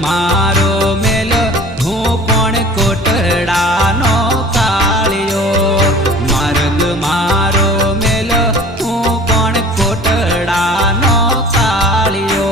मारो मेल हूँ कोण कोटड़ानो काळियो मार्ग मारो मेल हूँ कोण कोटड़ानो काळियो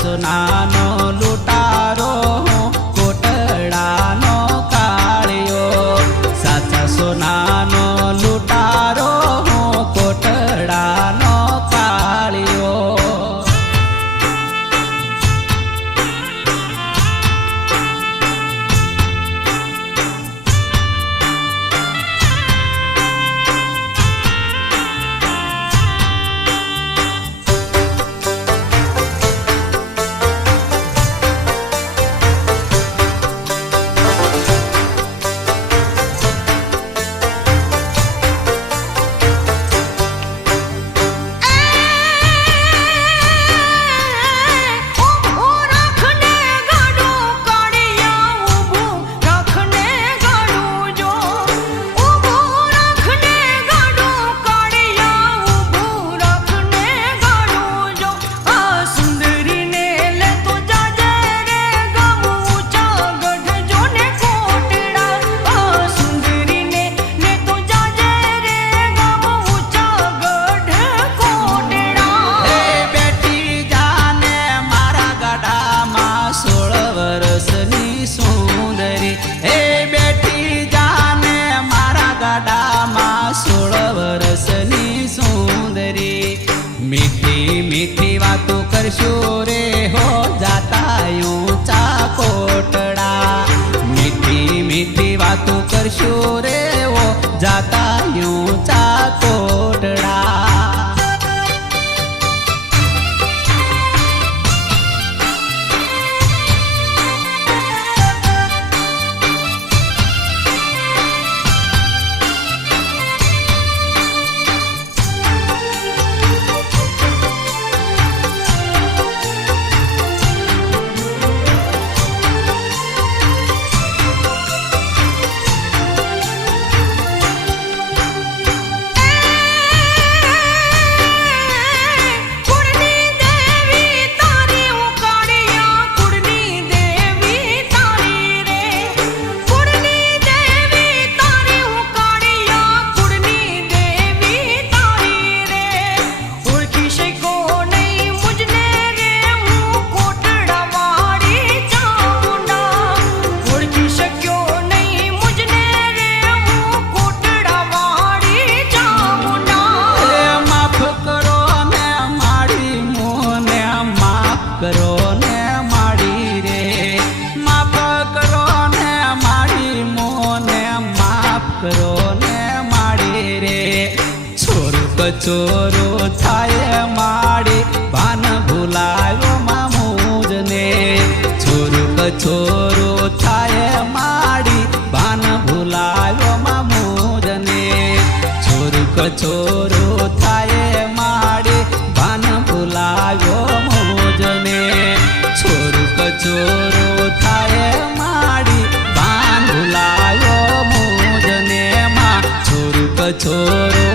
सोनानो लुटारो कोटड़ानो काळियो साचा सोनानो लुटारो कोटड़ानो काळियो सुंदरी हे बेटी जाने मारा गाडामा 16 वर्षनी सुंदरी मीठी मीठी बातों करशो रे हो जाता ऊंचा कोटड़ा मीठी मीठी बातों करशो रे हो जाता ऊंचा कोटड़ा करो ने माड़ी रे माफ करो ने माड़ी मोने माफ करो ने माड़ी रे छोरू कचोरो थाये माड़ी भान भुलायो मामूज ने छोरू कचोरो थाये माड़ी भान भुलायो मामूज ने छोरू कचोरो थाये माड़ी भान भुलायो छोरू कचोरो थाये माड़ी बांध भुलायो मोजने मा छोरू कचोरो